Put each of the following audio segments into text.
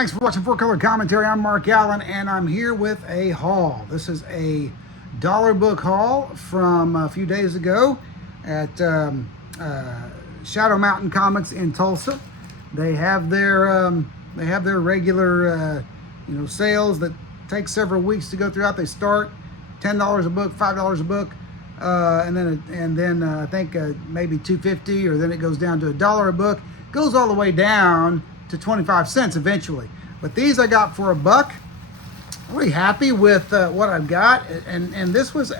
Thanks for watching Four Color Commentary. I'm Mark Allen, and I'm here with a haul. This is a dollar book haul from a few days ago at Shadow Mountain Comics in Tulsa. They have their regular sales that take several weeks to go throughout. They start $10 a book, $5 a book, and then I think maybe $2.50, or then it goes down to $1 a book. Goes all the way down to 25 cents eventually. But these I got for $1. Really happy with what I've got, and this was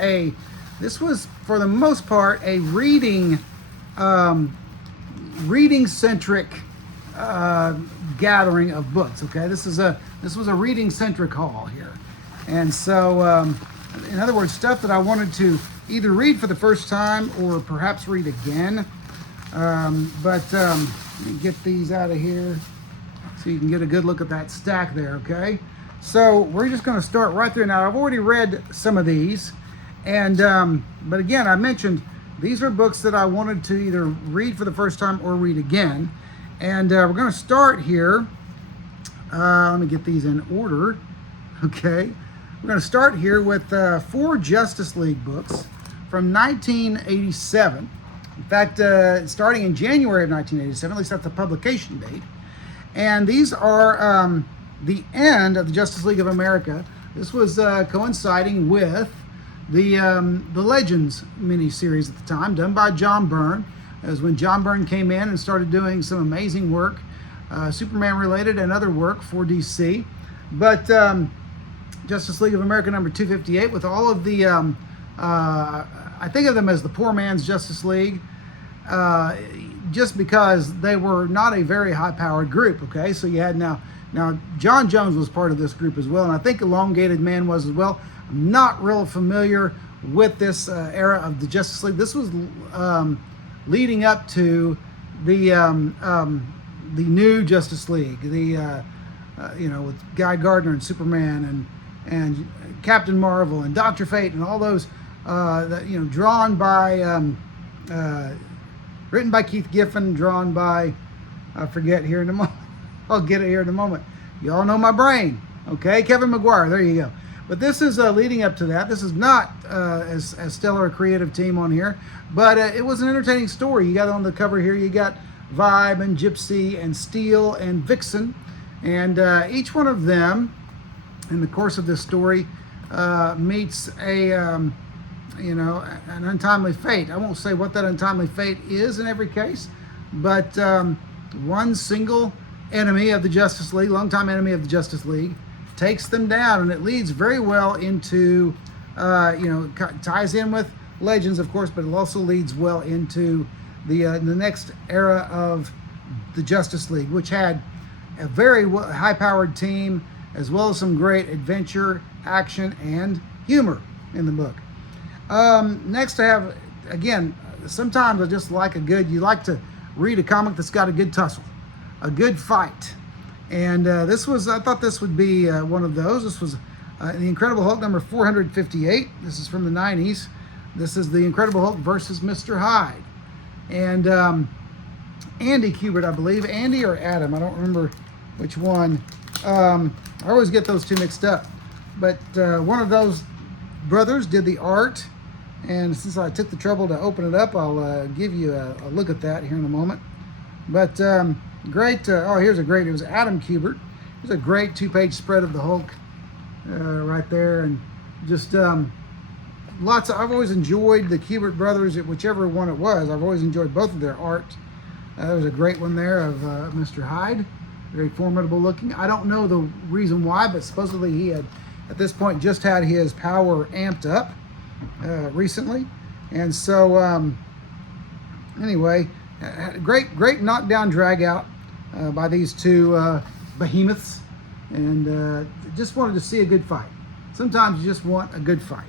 for the most part a reading centric gathering of books. Okay, this was a reading centric haul here, and so in other words, stuff that I wanted to either read for the first time or perhaps read again. Let me get these out of here so you can get a good look at that stack there, okay? So we're just going to start right there. Now, I've already read some of these, and but again, I mentioned these are books that I wanted to either read for the first time or read again. And we're going to start here. Let me get these in order, okay? We're going to start here with 4 Justice League books from 1987. In fact, starting in January of 1987, at least that's the publication date. And these are the end of the Justice League of America. This was coinciding with the Legends miniseries at the time, done by John Byrne. It was when John Byrne came in and started doing some amazing work, Superman related and other work for DC. But Justice League of America number 258 with all of the, I think of them as the poor man's Justice League, just because they were not a very high-powered group, okay? So you had now John Jones was part of this group as well, and I think Elongated Man was as well. I'm not real familiar with this era of the Justice League. This was leading up to the new Justice League, with Guy Gardner and Superman and Captain Marvel and Dr. Fate and all those drawn by written by Keith Giffen, drawn by, I forget here in a moment. I'll get it here in a moment. You all know my brain, okay? Kevin Maguire, there you go. But this is leading up to that. This is not as stellar a creative team on here, but it was an entertaining story. You got on the cover here, you got Vibe and Gypsy and Steel and Vixen, and each one of them, in the course of this story, meets an untimely fate. I won't say what that untimely fate is in every case, but one single enemy of the Justice League, longtime enemy of the Justice League, takes them down, and it leads very well into, ties in with Legends, of course, but it also leads well into the next era of the Justice League, which had a very high-powered team, as well as some great adventure, action, and humor in the book. Next I have, again, sometimes I just like you like to read a comic that's got a good tussle, a good fight. And I thought this would be one of those. This was The Incredible Hulk number 458. This is from the 90s. This is The Incredible Hulk versus Mr. Hyde. And Andy Kubert, I believe. Andy or Adam, I don't remember which one. I always get those two mixed up. But one of those brothers did the art. And since I took the trouble to open it up, I'll give you a look at that here in a moment. But great. It was Adam Kubert. Here's a great 2-page spread of the Hulk right there. And just I've always enjoyed the Kubert brothers, whichever one it was. I've always enjoyed both of their art. There was a great one there of Mr. Hyde. Very formidable looking. I don't know the reason why, but supposedly he had, at this point, just had his power amped up recently. And so anyway, great knockdown drag out by these two behemoths, and just wanted to see a good fight. Sometimes you just want a good fight,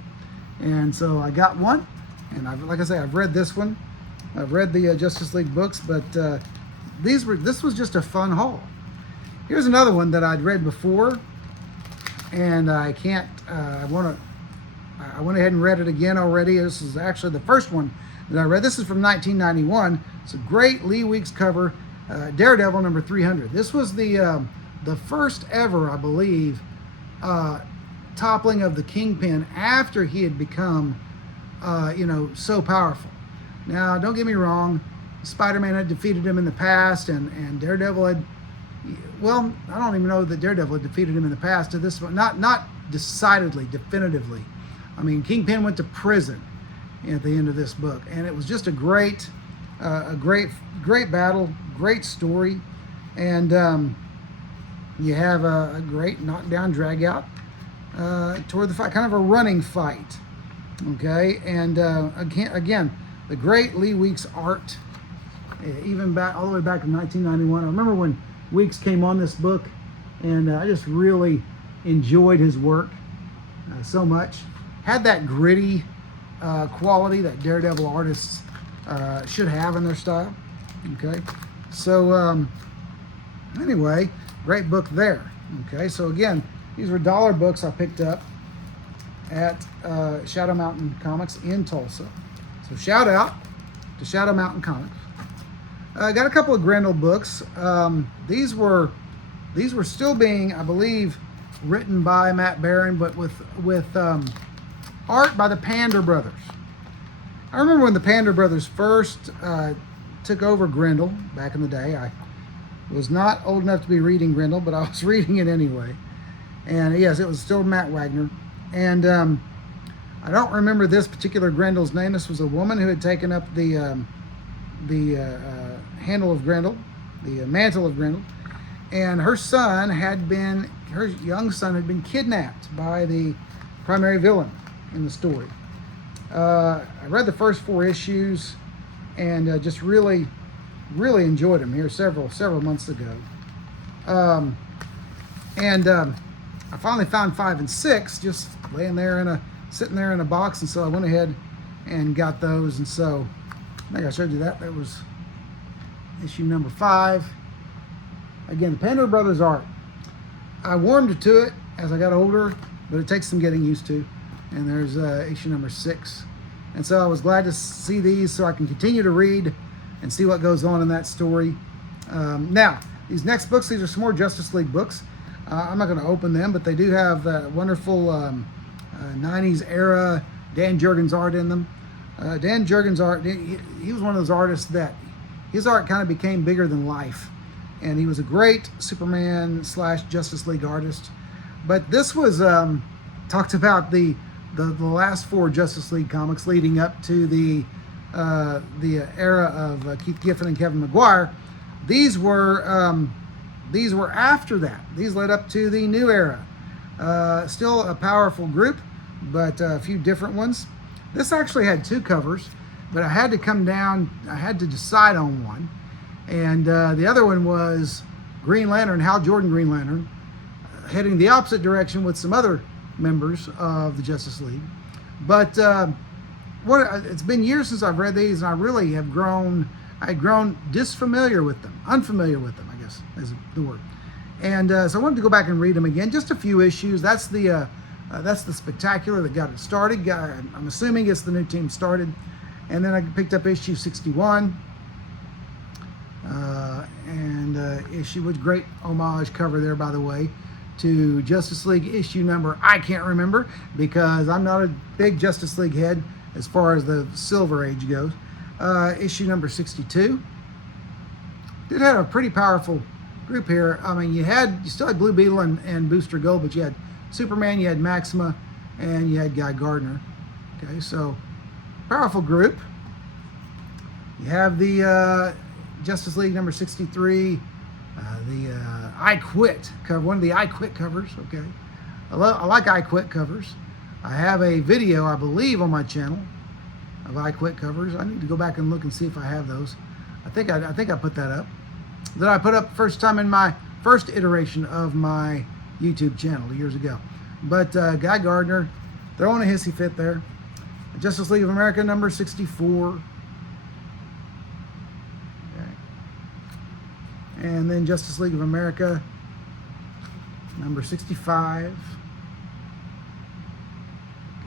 and so I got one. And like I say, I've read this one. I've read the Justice League books, but this was just a fun haul. Here's another one that I'd read before, and I can't. I went ahead and read it again already. This is actually the first one that I read. This is from 1991. It's a great Lee Weeks cover, Daredevil number 300. This was the the first ever, I believe, toppling of the Kingpin after he had become, so powerful. Now, don't get me wrong, Spider-Man had defeated him in the past, and Daredevil had, well, I don't even know that Daredevil had defeated him in the past to this one. Not decidedly, definitively. I mean, Kingpin went to prison at the end of this book, and it was just a great battle, great story, and you have a great knockdown, drag out toward the fight, kind of a running fight. Okay, and again, the great Lee Weeks art, even back all the way back in 1991. I remember when Weeks came on this book, and I just really enjoyed his work so much. Had that gritty quality that Daredevil artists should have in their style. Okay, so anyway, great book there. Okay, so again, these were dollar books I picked up at Shadow Mountain Comics in Tulsa. So shout out to Shadow Mountain Comics. I got a couple of Grendel books. These were still being, I believe, written by Matt Baron, but with art by the Pander brothers. I remember when the Pander brothers first took over Grendel back in the day. I was not old enough to be reading Grendel, but I was reading it anyway. And yes, it was still Matt Wagner. And I don't remember this particular Grendel's name. This was a woman who had taken up the handle of Grendel, the mantle of Grendel, and her young son had been kidnapped by the primary villain in the story. I read the first 4 issues and just really enjoyed them here several months ago. I finally found 5 and 6 just laying there sitting there in a box, and so I went ahead and got those. And so I think I showed you that. That was issue number 5. Again, the Pander Brothers art. I warmed to it as I got older, but it takes some getting used to. And there's issue number 6. And so I was glad to see these so I can continue to read and see what goes on in that story. Now, these next books, these are some more Justice League books. I'm not going to open them, but they do have wonderful 90s era Dan Jurgens art in them. Dan Jurgens art, he was one of those artists that his art kind of became bigger than life. And he was a great Superman / Justice League artist. But this was talked about the last 4 Justice League comics leading up to the era of Keith Giffen and Kevin Maguire. These were after that. These led up to the new era. Still a powerful group, but a few different ones. This actually had 2 covers, but I had to come down. I had to decide on one, and the other one was Green Lantern, Hal Jordan Green Lantern, heading the opposite direction with some other members of the Justice League. But it's been years since I've read these, and I really have grown. I'd grown disfamiliar with them, unfamiliar with them, I guess is the word. And so I wanted to go back and read them again, just a few issues. That's the spectacular that got it started. I'm assuming it's the new team started. And then I picked up issue 61. Issue with great homage cover there, by the way, to Justice League issue number, I can't remember, because I'm not a big Justice League head as far as the Silver Age goes. Issue number 62. Did have a pretty powerful group here. I mean, you still had Blue Beetle and Booster Gold, but you had Superman, you had Maxima, and you had Guy Gardner. Okay, so powerful group. You have the Justice League number 63, the I Quit cover, one of the I Quit covers. Okay, I like I Quit covers. I have a video, I believe, on my channel of I Quit covers. I need to go back and look and see if I have those. I think I put that up. That I put up first time in my first iteration of my YouTube channel years ago. But Guy Gardner, throwing a hissy fit there. Justice League of America number 64. Okay. And then Justice League of America number 65.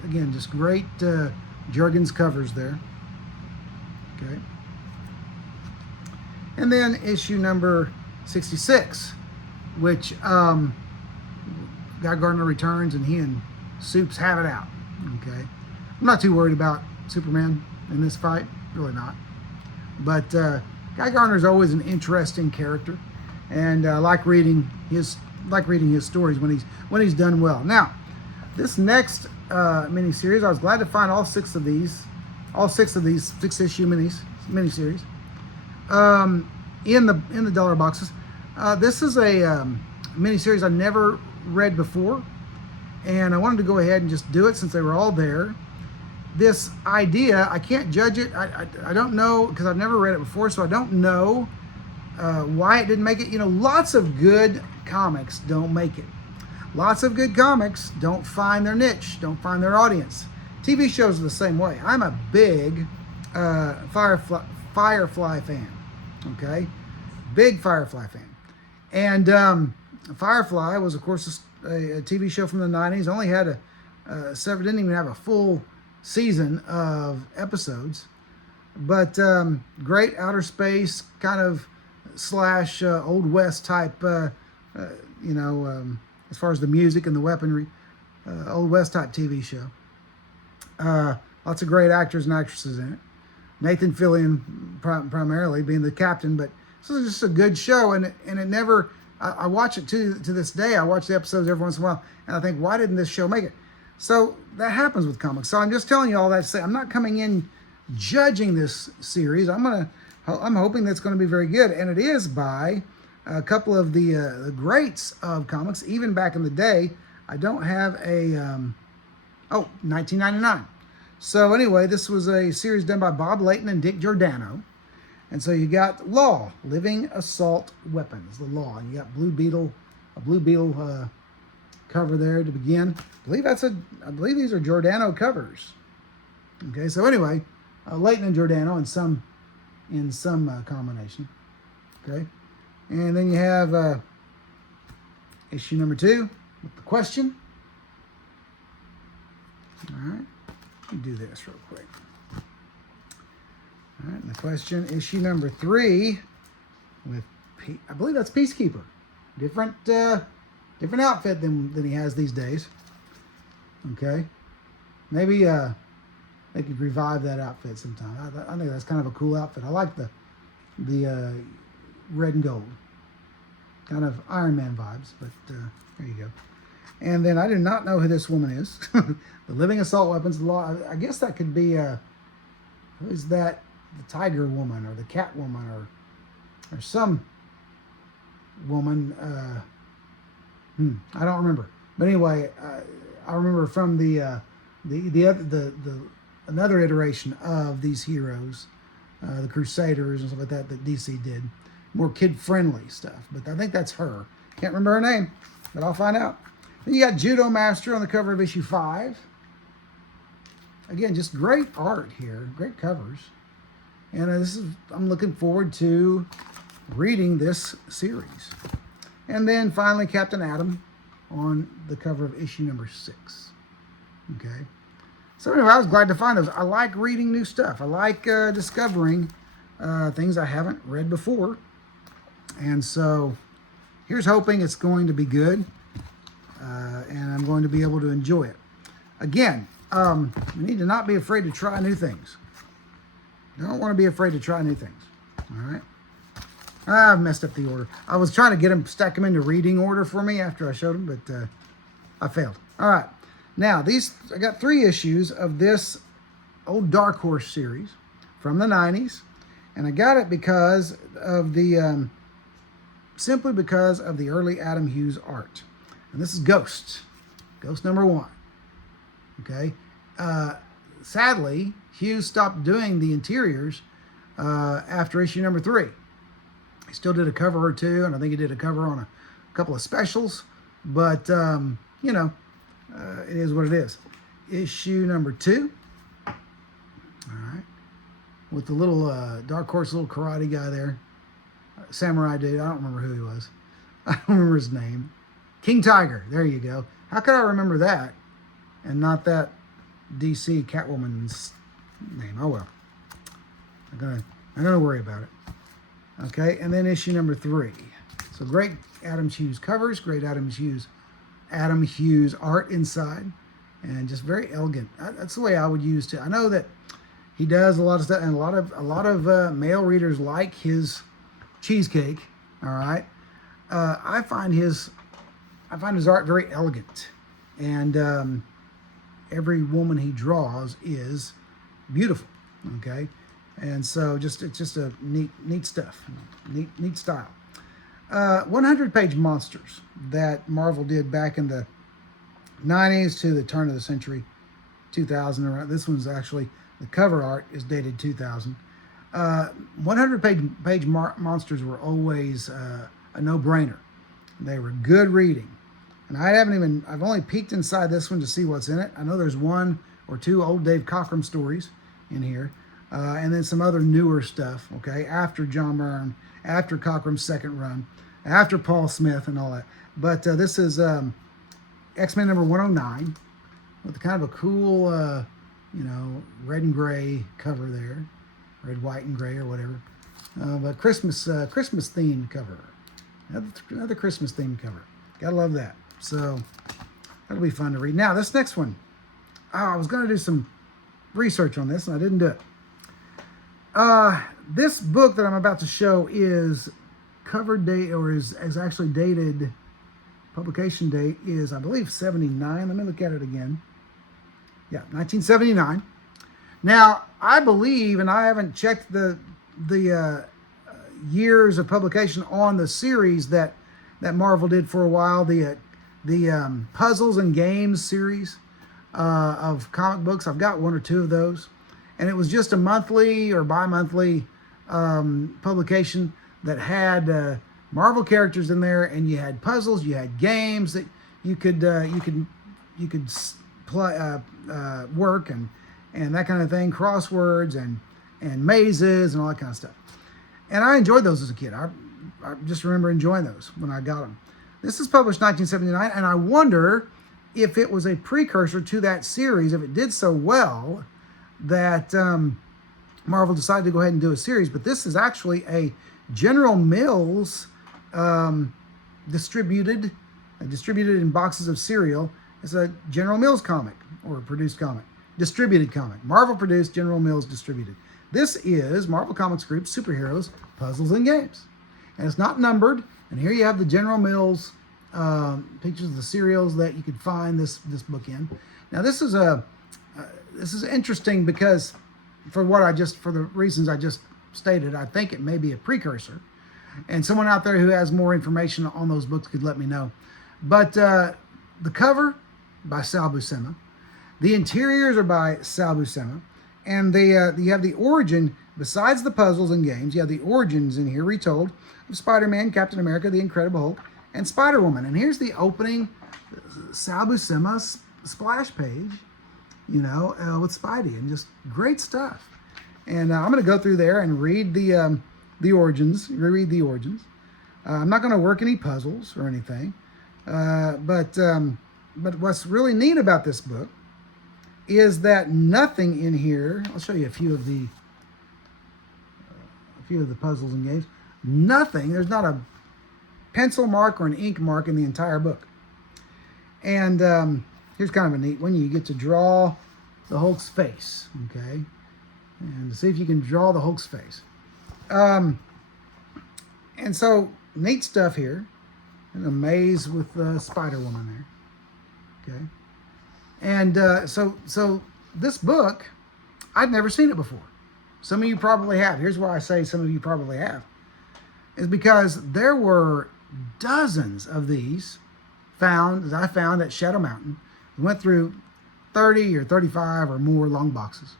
Again, just great Jurgens covers there. Okay. And then issue number 66. which Guy Gardner returns and he and Supes have it out. Okay, I'm not too worried about Superman in this fight, really not. But Guy Gardner is always an interesting character, and I like reading his stories when he's done well. Now, this next miniseries, I was glad to find all six of these 6-issue miniseries in the dollar boxes. This is a miniseries I never read before, and I wanted to go ahead and just do it since they were all there. This idea, I can't judge it. I don't know, because I've never read it before, so I don't know why it didn't make it. You know, lots of good comics don't make it. Lots of good comics don't find their niche, don't find their audience. TV shows are the same way. I'm a big Firefly fan, okay? Big Firefly fan. And Firefly was, of course, a TV show from the 90s. Only had didn't even have a full season of episodes. But great outer space kind of / Old West type, as far as the music and the weaponry, Old West type TV show. Lots of great actors and actresses in it. Nathan Fillion primarily being the captain, but this is just a good show, and it never. I watch it to this day. I watch the episodes every once in a while, and I think, why didn't this show make it? So that happens with comics. So I'm just telling you all that to say I'm not coming in judging this series. I'm hoping that's going to be very good, and it is by a couple of the greats of comics, even back in the day. I don't have a 1999. So anyway, this was a series done by Bob Layton and Dick Giordano. And so you got Law, Living Assault Weapons, the Law. And you got a Blue Beetle cover there to begin. I believe these are Giordano covers. Okay, so anyway, Layton and Giordano in some combination. Okay, and then you have issue number 2 with the question. All right, let me do this real quick. All right, and the question, issue number 3 with, I believe that's Peacekeeper. Different outfit than he has these days. Okay, maybe they could revive that outfit sometime. I think that's kind of a cool outfit. I like the red and gold, kind of Iron Man vibes. But there you go. And then I do not know who this woman is. The Living Assault Weapons, the Law. I guess that could be who is that? The Tiger Woman or the Cat Woman or some woman. I don't remember. But anyway, I remember from the another iteration of these heroes, the Crusaders and stuff like that DC did, more kid-friendly stuff. But I think that's her. Can't remember her name, but I'll find out. Then you got Judo Master on the cover of issue 5. Again, just great art here, great covers. And I'm looking forward to reading this series. And then finally, Captain Atom on the cover of issue number 6. Okay. So anyway, I was glad to find those. I like reading new stuff. I like discovering things I haven't read before. And so here's hoping it's going to be good. And I'm going to be able to enjoy it. Again, we need to not be afraid to try new things. Don't want to be afraid to try new things. All right. I've messed up the order. I was trying to stack them into reading order for me after I showed them, but I failed. All right. Now, I got 3 issues of this old Dark Horse series from the 90s. And I got it because of simply because of the early Adam Hughes art. And this is Ghost number 1. Okay. Sadly, Hughes stopped doing the interiors after issue number 3. He still did a cover or 2, and I think he did a cover on a couple of specials. But, it is what it is. Issue number 2. All right. With the little Dark Horse little karate guy there. Samurai dude. I don't remember who he was. I don't remember his name. King Tiger. There you go. How could I remember that and not that DC Catwoman's name? Oh well. I'm gonna worry about it. Okay, and then issue number 3. So great Adams Hughes covers, great Adam Hughes art inside, and just very elegant. That's the way I would use it. I know that he does a lot of stuff, and a lot of male readers like his cheesecake. All right, I find his art very elegant, and every woman he draws is beautiful. Okay, and so it's just a neat stuff, neat style. 100-page monsters that Marvel did back in the 90s to the turn of the century, 2000. This one's actually, the cover art is dated 2000. 100-page monsters were always a no-brainer. They were good reading. And I've only peeked inside this one to see what's in it. I know there's one or two old Dave Cockrum stories in here, and then some other newer stuff, okay, after John Byrne, after Cockrum's second run, after Paul Smith and all that. But this is X-Men number 109 with kind of a cool, red and gray cover there, red, white, and gray or whatever. But Christmas themed cover, another Christmas themed cover. Gotta love that. So that'll be fun to read. Now this next one, I was going to do some research on this and I didn't do it. This book that I'm about to show is cover date, or is actually dated, publication date is, I believe, 79. Let me look at it again. Yeah, 1979. Now, I believe, and I haven't checked the years of publication on the series that Marvel did for a while, the Puzzles and Games series of comic books. I've got one or two of those. And it was just a monthly or bi-monthly publication that had Marvel characters in there, and you had puzzles, you had games that you could play, work and that kind of thing, crosswords and mazes and all that kind of stuff. And I enjoyed those as a kid. I just remember enjoying those when I got them. This is published 1979, and I wonder if it was a precursor to that series, if it did so well that Marvel decided to go ahead and do a series. But this is actually a General Mills distributed in boxes of cereal. It's a General Mills comic, or a produced comic, distributed comic. Marvel produced, General Mills distributed. This is Marvel Comics Group Superheroes, Puzzles and Games. And it's not numbered. And here you have the General Mills pictures of the cereals that you could find this book in. Now this is interesting because for the reasons I just stated, I think it may be a precursor. And someone out there who has more information on those books could let me know. But the cover by Sal Buscema, the interiors are by Sal Buscema, and you have the origin, besides the puzzles and games, you have the origins in here retold of Spider-Man, Captain America, the Incredible Hulk, and Spider-Woman. And here's the opening Sal Buscema splash page, with Spidey, and just great stuff. And I'm going to go through there and read the origins, reread the origins. I'm not going to work any puzzles or anything, but what's really neat about this book is that nothing in here. I'll show you a few of the puzzles and games. Nothing. There's not a pencil mark or an ink mark in the entire book. And here's kind of a neat one. You get to draw the Hulk's face, okay? And see if you can draw the Hulk's face. And so, neat stuff here. There's a maze with Spider-Woman there, okay? And so this book, I'd never seen it before. Some of you probably have. Here's why I say some of you probably have. Is because there were dozens of these that I found at Shadow Mountain. We went through 30 or 35 or more long boxes.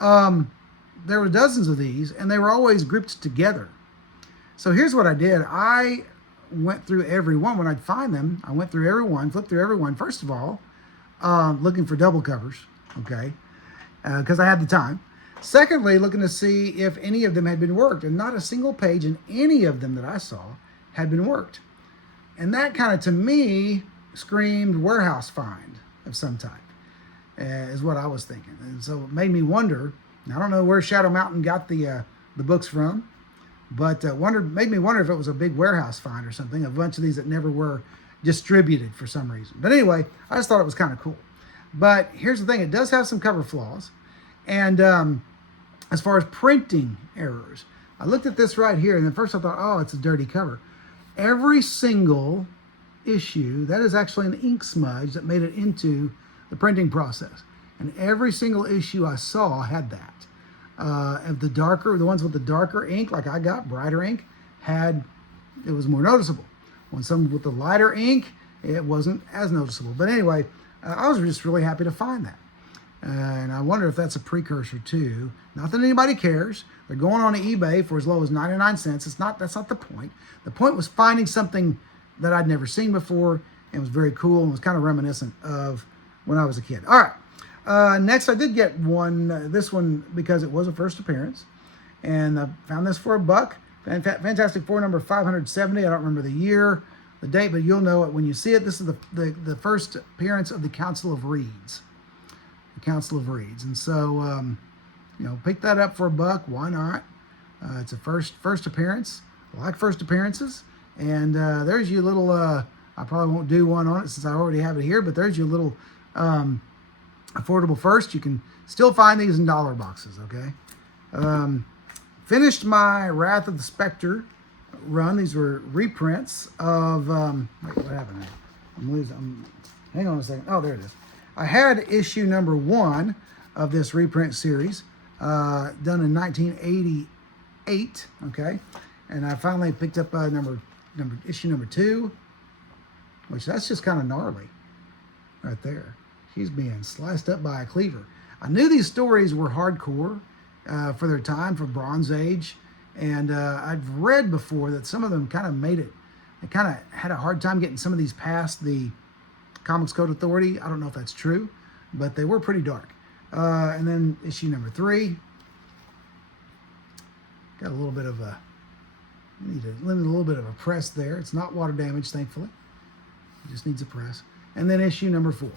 There were dozens of these, and they were always grouped together. So here's what I did. I went through every one. When I'd find them, I went through every one, flipped through every one. First of all, looking for double covers, okay, because I had the time. Secondly, looking to see if any of them had been worked, and not a single page in any of them that I saw had been worked. And that kind of, to me, screamed warehouse find of some type, is what I was thinking. And so it made me wonder, I don't know where Shadow Mountain got the books from, but made me wonder if it was a big warehouse find or something, a bunch of these that never were distributed for some reason. But anyway, I just thought it was kind of cool. But here's the thing, it does have some cover flaws. And as far as printing errors, I looked at this right here, and at first I thought, oh, it's a dirty cover. Every single issue, that is actually an ink smudge that made it into the printing process. And every single issue I saw had that. And the ones with the darker ink, like I got, brighter ink, it was more noticeable. When some with the lighter ink, it wasn't as noticeable. But anyway, I was just really happy to find that. And I wonder if that's a precursor to, not that anybody cares. They're going on eBay for as low as 99 cents. That's not the point. The point was finding something that I'd never seen before and was very cool and was kind of reminiscent of when I was a kid. All right. Next, I did get this one because it was a first appearance. And I found this for $1. Fantastic Four number 570. I don't remember the year, the date, but you'll know it when you see it. This is the first appearance of the Council of Reeds. The Council of Reeds. And so, pick that up for $1. Why not? It's a first appearance. I like first appearances. And there's your little, I probably won't do one on it since I already have it here, but there's your little affordable first. You can still find these in dollar boxes, okay? Finished my Wrath of the Spectre run. These were reprints of, wait, what happened there? Hang on a second. Oh, there it is. I had issue number 1 of this reprint series, done in 1988, okay? And I finally picked up issue number 2, which that's just kind of gnarly right there. She's being sliced up by a cleaver. I knew these stories were hardcore for their time, for Bronze Age, and I've read before that some of them kind of made it. They kind of had a hard time getting some of these past the Comics Code Authority. I don't know if that's true, but they were pretty dark. And then issue number 3. Got a little bit of a, need a little bit of a press there. It's not water damage, thankfully. It just needs a press. And then issue number 4.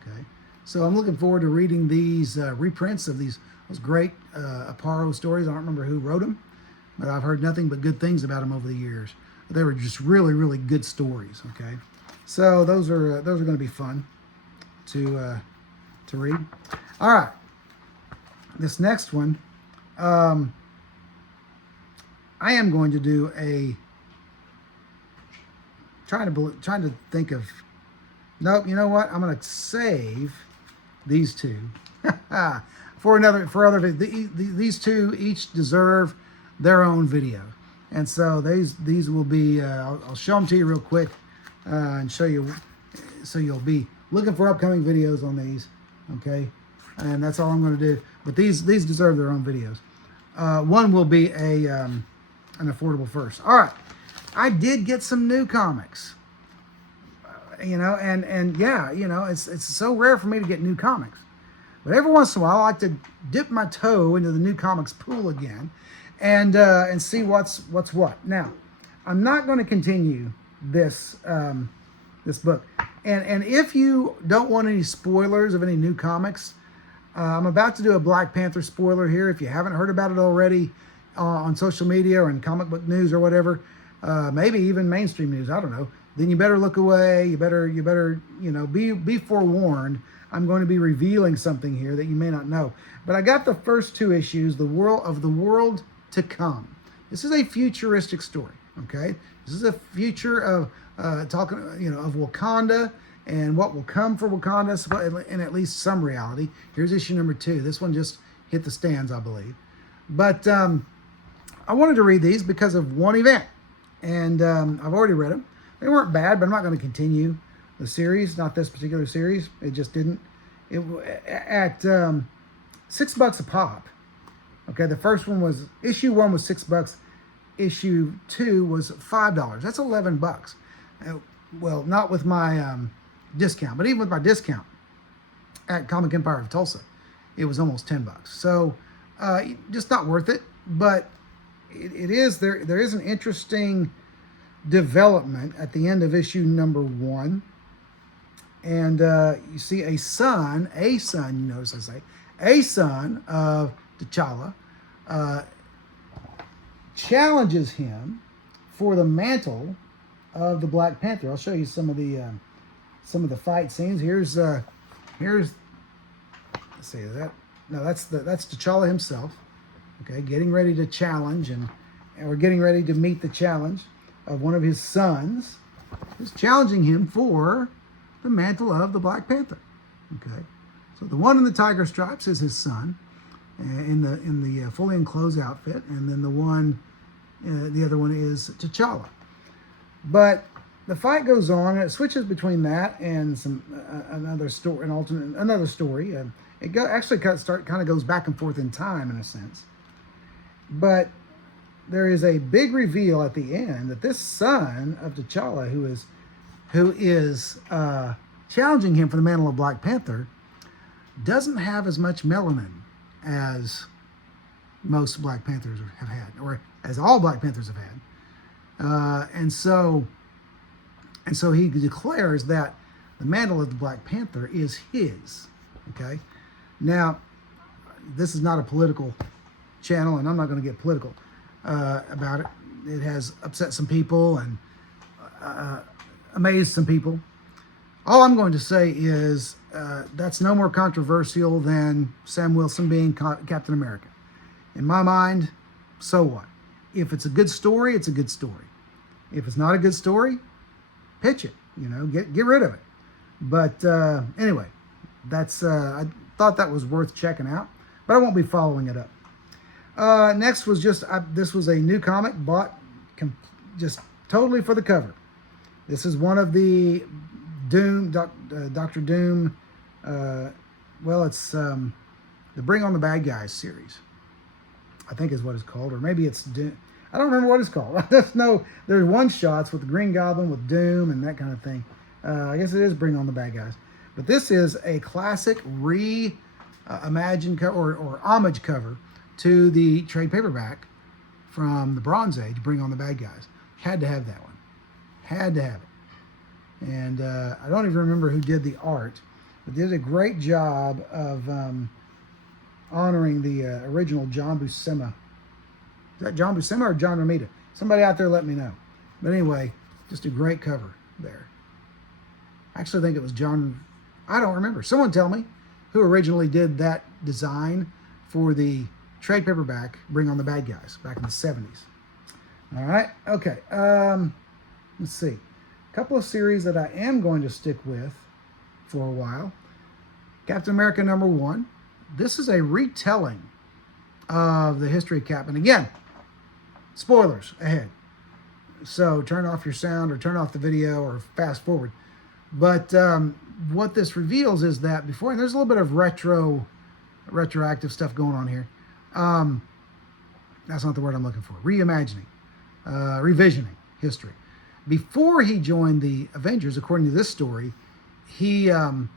Okay. So I'm looking forward to reading these reprints of those great Aparo stories. I don't remember who wrote them, but I've heard nothing but good things about them over the years. They were just really, really good stories. Okay. So those are going to be fun to read. All right, this next one, I am going to do trying to think of. Nope, you know what? I'm going to save these two for other. These two each deserve their own video, and so these will be. I'll show them to you real quick. And show you, so you'll be looking for upcoming videos on these, okay? And that's all I'm going to do. But these deserve their own videos. One will be an affordable first. All right, I did get some new comics, and yeah, it's so rare for me to get new comics. But every once in a while, I like to dip my toe into the new comics pool again, and see what's what. Now, I'm not going to continue this book, and if you don't want any spoilers of any new comics, I'm about to do a Black Panther spoiler here. If you haven't heard about it already on social media or in comic book news or whatever, maybe even mainstream news, I don't know, then you better look away. You better be forewarned. I'm going to be revealing something here that you may not know. But I got the first 2 issues, the world to come. This is a futuristic story. Okay, this is a future of talking, of Wakanda and what will come for Wakanda in at least some reality. Here's issue number 2. This one just hit the stands, I believe. But I wanted to read these because of one event, and I've already read them. They weren't bad, but I'm not going to continue the series. Not this particular series. It just didn't. It at $6 a pop. Okay, the first one was issue 1 was $6. Issue 2 was $5. That's $11. Well, not with my discount, but even with my discount at Comic Empire of Tulsa, it was almost $10. So just not worth it. But it is there. There is an interesting development at the end of issue number 1, and you see a son. You notice I say a son of T'Challa. challenges him for the mantle of the Black Panther. I'll show you some of the fight scenes. Here's let's see that. No, that's T'Challa himself. Okay, getting ready to challenge, and we're getting ready to meet the challenge of one of his sons. Is challenging him for the mantle of the Black Panther. Okay, so the one in the tiger stripes is his son, in the fully enclosed outfit, and then the other one is T'Challa. But the fight goes on, and it switches between that and another story, another story. It actually kind of goes back and forth in time in a sense. But there is a big reveal at the end that this son of T'Challa, who is challenging him for the mantle of Black Panther, doesn't have as much melanin as most Black Panthers have had, or as all Black Panthers have had. And so he declares that the mantle of the Black Panther is his. Okay? Now, this is not a political channel, and I'm not going to get political about it. It has upset some people and amazed some people. All I'm going to say is that's no more controversial than Sam Wilson being Captain America. In my mind, so what? If it's a good story, it's a good story. If it's not a good story, pitch it. Get rid of it. But anyway, that's I thought that was worth checking out, but I won't be following it up. Next was this was a new comic bought just totally for the cover. This is one of the Doctor Doom. It's the Bring on the Bad Guys series, I think is what it's called, or maybe it's Doom. I don't remember what it's called. I just know there's one shots with the Green Goblin with Doom and that kind of thing. I guess it is Bring on the Bad Guys. But this is a classic reimagined cover or homage cover to the trade paperback from the Bronze Age, Bring on the Bad Guys. Had to have that one. Had to have it. And I don't even remember who did the art, but did a great job of honoring the original John Buscema. Is that John Buscema or John Romita? Somebody out there let me know. But anyway, just a great cover there. I actually think it was John... I don't remember. Someone tell me who originally did that design for the trade paperback Bring on the Bad Guys back in the 70s. All right. Okay. Let's see. A couple of series that I am going to stick with for a while. Captain America #1. This is a retelling of the history of Cap. And again, spoilers ahead. So turn off your sound or turn off the video or fast forward. But what this reveals is that before, and there's a little bit of retroactive stuff going on here. That's not the word I'm looking for. Reimagining, revisioning history. Before he joined the Avengers, according to this story, he went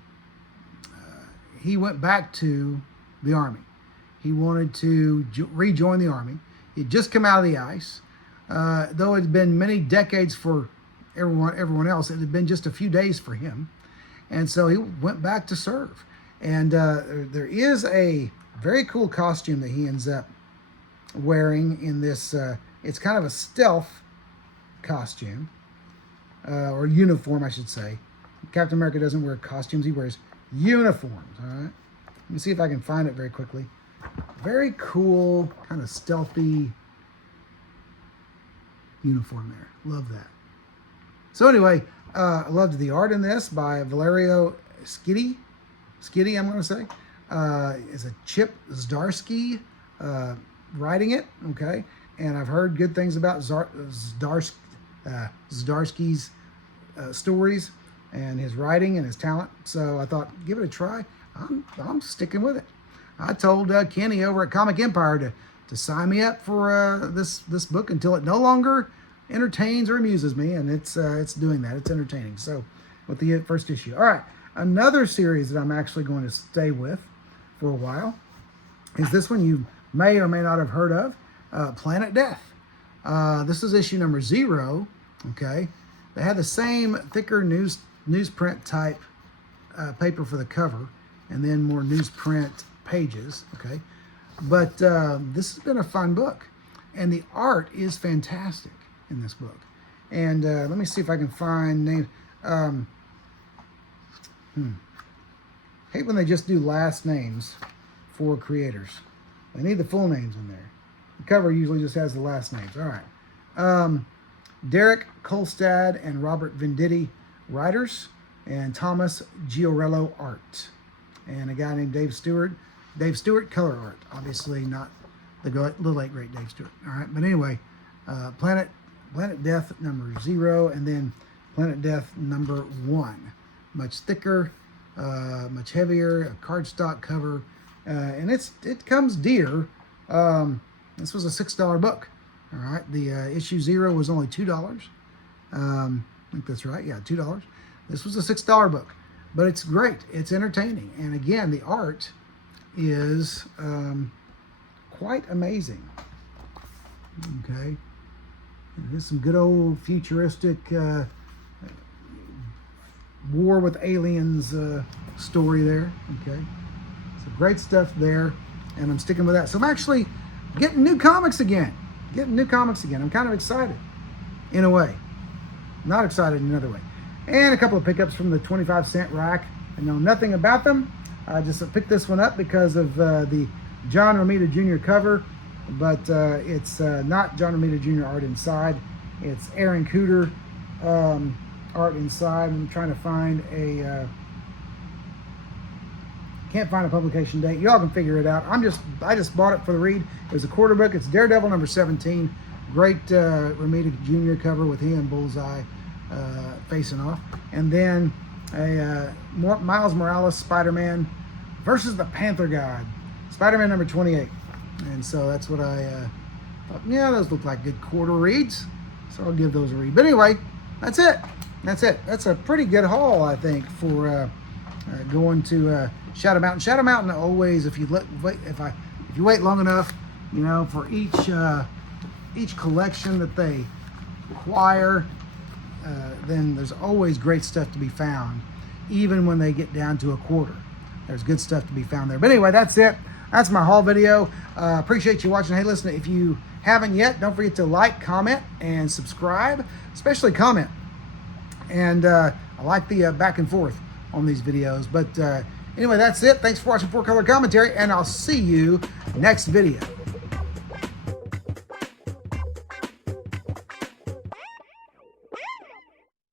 back to the army. He wanted to rejoin the army. He'd just come out of the ice. Though it had been many decades for everyone else, it had been just a few days for him. And so he went back to serve. And there is a very cool costume that he ends up wearing in this. It's kind of a stealth costume, or uniform, I should say. Captain America doesn't wear costumes. He wears uniforms, all right? Let me see if I can find it very quickly. Very cool, kind of stealthy uniform there. Love that. So anyway, I loved the art in this by Valerio Schiti, I'm going to say. Is a Chip Zdarsky writing it, okay? And I've heard good things about Zdarsky's stories and his writing and his talent. So I thought, give it a try. I'm sticking with it. I told Kenny over at Comic Empire to sign me up for this book until it no longer entertains or amuses me, and it's doing that. It's entertaining. So with the first issue. All right, another series that I'm actually going to stay with for a while is this one you may or may not have heard of, Planet Death. This is issue number 0. Okay, they had the same thicker newsprint type paper for the cover, and then more newsprint pages. Okay, but this has been a fun book. And the art is fantastic in this book. And let me see if I can find names. Hate when they just do last names for creators. They need the full names in there. The cover usually just has the last names. All right. Derek Kolstad and Robert Venditti, writers, and Thomas Giorello, art. And a guy named Dave Stewart. Dave Stewart, color art. Obviously not the late great Dave Stewart. All right. But anyway, Planet Death number 0, and then Planet Death number 1. Much thicker, much heavier, a cardstock cover, and it comes dear. This was a $6 book. All right, the issue 0 was only $2. I think that's right. Yeah, $2. This was a $6 book, but it's great. It's entertaining, and again, the art is quite amazing. Okay, and here's some good old futuristic war with aliens story there. Okay, so great stuff there, and I'm sticking with that. So I'm actually getting new comics again. I'm kind of excited in a way, not excited in another way. And a couple of pickups from the 25-cent rack. I know nothing about them. I just picked this one up because of the John Romita Jr. cover, but it's not John Romita Jr. art inside. It's Aaron Cooter art inside. I'm trying to find can't find a publication date. Y'all can figure it out. I just bought it for the read. It was a quarter book. It's Daredevil number 17. Great Romita Jr. cover with he and Bullseye facing off. And then a Miles Morales Spider-Man versus the Panther God. Spider-Man number 28. And so that's what I thought, yeah, those look like good quarter reads. So I'll give those a read. But anyway, that's it. That's a pretty good haul, I think, for going to Shadow Mountain. Shadow Mountain always, if you wait long enough, you know, for each collection that they acquire, then there's always great stuff to be found, even when they get down to a quarter. There's good stuff to be found there. But anyway, that's it. That's my haul video. Appreciate you watching. Hey, listen, if you haven't yet, don't forget to like, comment, and subscribe, especially comment. And I like the back and forth on these videos. But anyway, that's it. Thanks for watching 4 Color Commentary, and I'll see you next video.